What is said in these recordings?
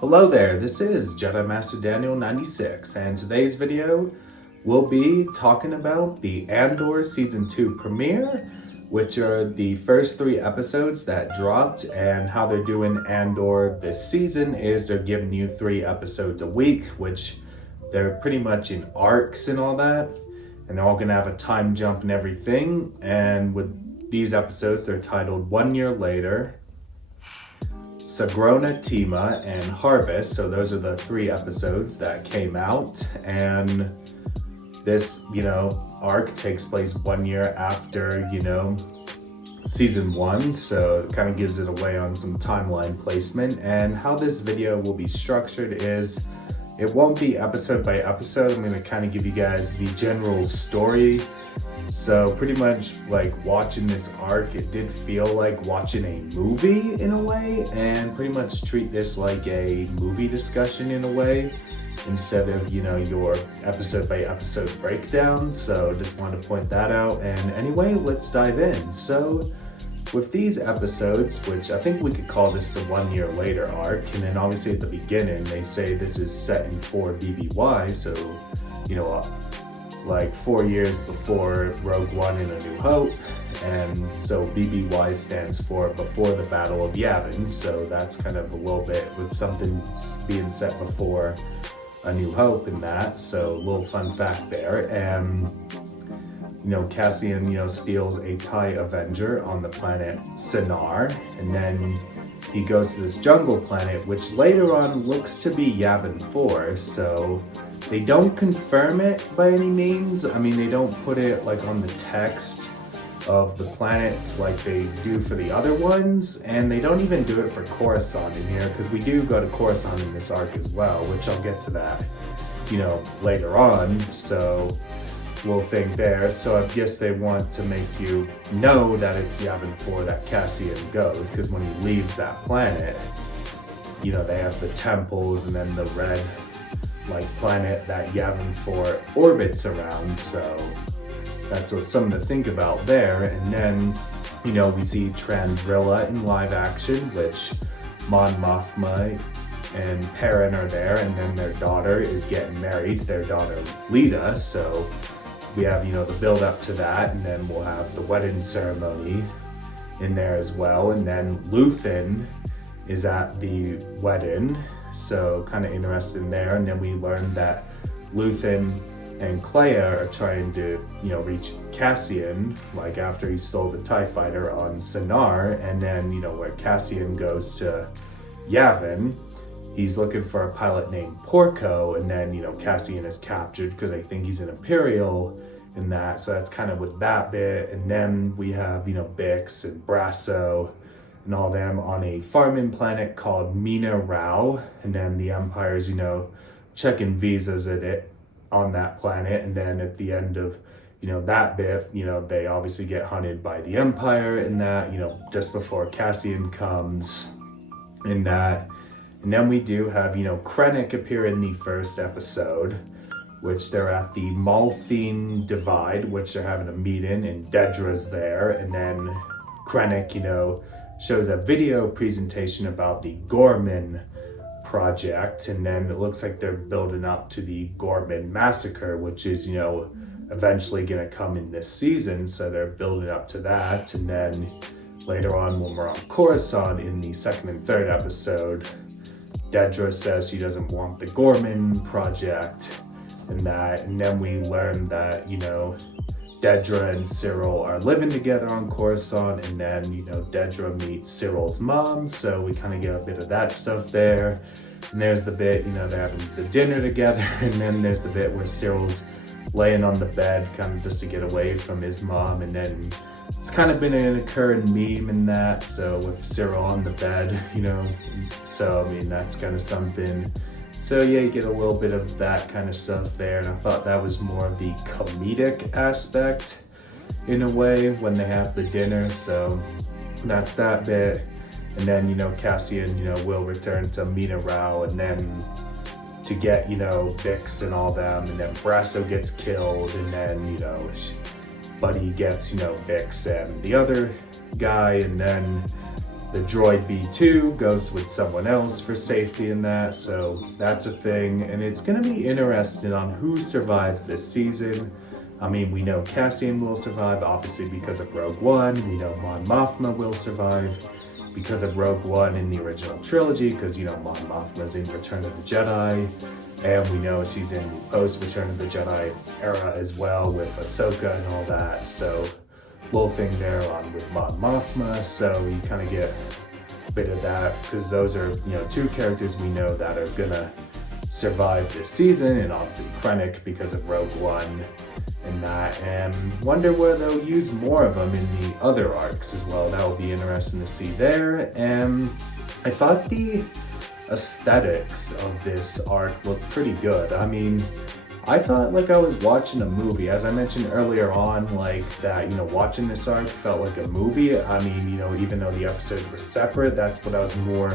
Hello there, this is Jedi Master Daniel 96, and today's video will be talking about the Andor Season 2 premiere, which are the first 3 episodes that dropped, and how they're doing Andor this season is they're giving you 3 episodes a week, which they're pretty much in arcs and all that, and they're all gonna have a time jump and everything, and with these episodes they're titled 1 Year Later, Sagrona Tima, and Harvest. So those are the 3 episodes that came out, and this, arc takes place 1 year after, season 1, so it kind of gives it away on some timeline placement. And how this video will be structured is, it won't be episode by episode. I'm going to kind of give you guys the general story. So pretty much like watching this arc, it did feel like watching a movie in a way, and pretty much treat this like a movie discussion in a way, instead of, your episode by episode breakdown. So just wanted to point that out. And anyway, let's dive in. So with these episodes, which I think we could call this the 1 Year Later arc, and then obviously at the beginning, they say this is set in 4 BBY, so, like 4 years before Rogue One and A New Hope, and so BBY stands for Before the Battle of Yavin, so that's kind of a little bit with something being set before A New Hope in that, so a little fun fact there. And Cassian, steals a TIE Avenger on the planet Sinar, and then he goes to this jungle planet, which later on looks to be Yavin 4, so they don't confirm it by any means. I mean, they don't put it like on the text of the planets like they do for the other ones, and they don't even do it for Coruscant in here, because we do go to Coruscant in this arc as well, which I'll get to that, later on, so we'll think there. So I guess they want to make you know that it's Yavin 4 that Cassian goes, because when he leaves that planet, they have the temples and then the red planet that Yavin 4 orbits around, so that's something to think about there. And then, we see Trandrilla in live action, which Mon Mothma and Perrin are there, and then their daughter is getting married, their daughter Lita, so we have, the build up to that, and then we'll have the wedding ceremony in there as well, and then Luthen is at the wedding, so kind of interesting there. And then we learn that Luthen and Clea are trying to, reach Cassian, after he stole the TIE fighter on Sinar, and then, where Cassian goes to Yavin, he's looking for a pilot named Porco, and then, Cassian is captured because I think he's an Imperial in that, so that's kind of with that bit. And then we have, Bix and Brasso and all them on a farming planet called Mina Rao, and then the Empire's, checking visas at it on that planet. And then at the end of, that bit, they obviously get hunted by the Empire in that, just before Cassian comes in that. And then we do have, Krennic appear in the first episode, which they're at the Malthine Divide, which they're having a meeting, and Dedra's there. And then Krennic, shows a video presentation about the Gorman project, and then it looks like they're building up to the Gorman massacre, which is, eventually gonna come in this season, so they're building up to that. And then later on, when we're on Coruscant in the 2nd and 3rd episode, Dedra says she doesn't want the Gorman project and that, and then we learn that, Dedra and Cyril are living together on Coruscant, and then, Dedra meets Cyril's mom, so we kind of get a bit of that stuff there. And there's the bit, they're having the dinner together, and then there's the bit where Cyril's laying on the bed, kind of just to get away from his mom, and then it's kind of been an occurring meme in that, so with Cyril on the bed, so I mean, that's kind of something. So yeah, you get a little bit of that kind of stuff there, and I thought that was more of the comedic aspect in a way when they have the dinner, so that's that bit. And then, Cassian, will return to Mina Rao, and then to get, Bix and all them, and then Brasso gets killed, and then, Buddy gets, Bix and the other guy, and then the droid B2 goes with someone else for safety in that, so that's a thing. And it's gonna be interesting on who survives this season. I mean, we know Cassian will survive, obviously because of Rogue One. We know Mon Mothma will survive because of Rogue One in the original trilogy, because, you know, Mon Mothma's in Return of the Jedi. And we know she's in the post-Return of the Jedi era as well with Ahsoka and all that. So, little thing there on with Mon Mothma. So you kind of get a bit of that, because those are, you know, two characters we know that are gonna survive this season, and obviously Krennic because of Rogue One and that. And wonder where they'll use more of them in the other arcs as well. That will be interesting to see there. And I thought the aesthetics of this arc looked pretty good. I mean, I thought like I was watching a movie. As I mentioned earlier on, like that, you know, watching this arc felt like a movie. I mean, you know, even though the episodes were separate, that's what I was more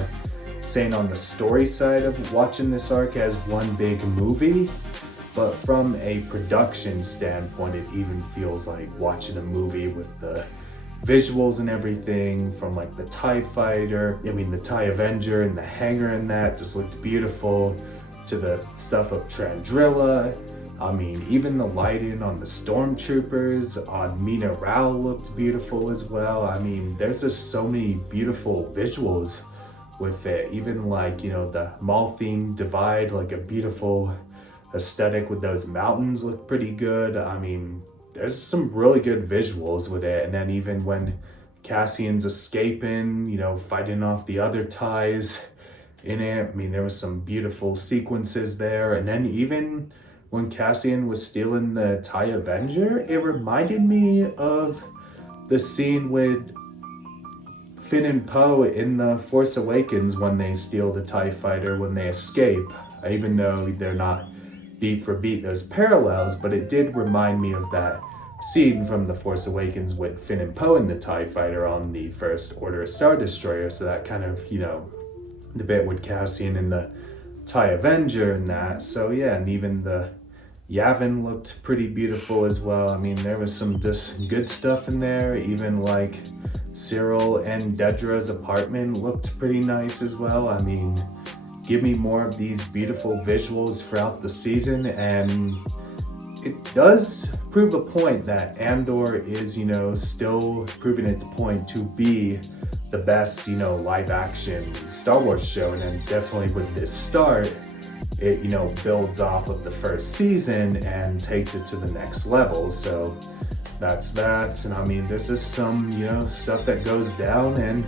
saying on the story side of watching this arc as one big movie. But from a production standpoint, it even feels like watching a movie with the visuals and everything, from like the TIE fighter, the TIE Avenger and the hangar and that just looked beautiful, to the stuff of Trandrilla. I mean, even the lighting on the stormtroopers on Mina Rao looked beautiful as well. I mean, there's just so many beautiful visuals with it. Even like, you know, the Malthine Divide, like a beautiful aesthetic with those mountains look pretty good. I mean, there's some really good visuals with it. And then even when Cassian's escaping, you know, fighting off the other TIEs in it, I mean, there was some beautiful sequences there. And then even when Cassian was stealing the TIE Avenger, it reminded me of the scene with Finn and Poe in The Force Awakens when they steal the TIE fighter, when they escape. Even though they're not beat for beat those parallels, but it did remind me of that scene from The Force Awakens with Finn and Poe in the TIE fighter on the First Order Star Destroyer. So that kind of, you know, the bit with Cassian and the TIE Avenger and that. So yeah, and even the Yavin looked pretty beautiful as well. I mean, there was some just good stuff in there. Even like Cyril and Dedra's apartment looked pretty nice as well. I mean, give me more of these beautiful visuals throughout the season. And it does prove a point that Andor is, you know, still proving its point to be the best, you know, live action Star Wars show. And then definitely with this start, it, you know, builds off of the first season and takes it to the next level. So that's that. And I mean, there's just some, you know, stuff that goes down, and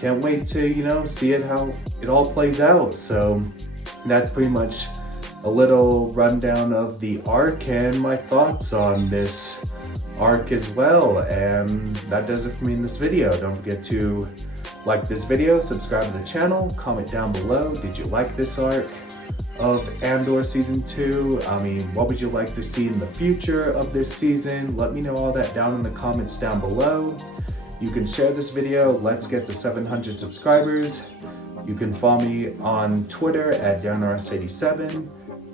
can't wait to, you know, see it, how it all plays out. So that's pretty much a little rundown of the arc and my thoughts on this arc as well. And that does it for me in this video. Don't forget to like this video, subscribe to the channel, comment down below. Did you like this arc of Andor Season 2? I mean, what would you like to see in the future of this season? Let me know all that down in the comments down below. You can share this video. Let's get to 700 subscribers. You can follow me on Twitter at DarrenRS87,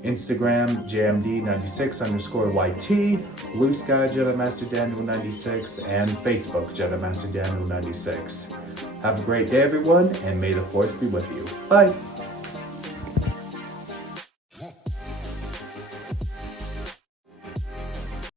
Instagram JMD96_YT, Bluesky Jedi Master Daniel 96, and Facebook Jedi Master Daniel 96. Have a great day, everyone, and may the Force be with you. Bye.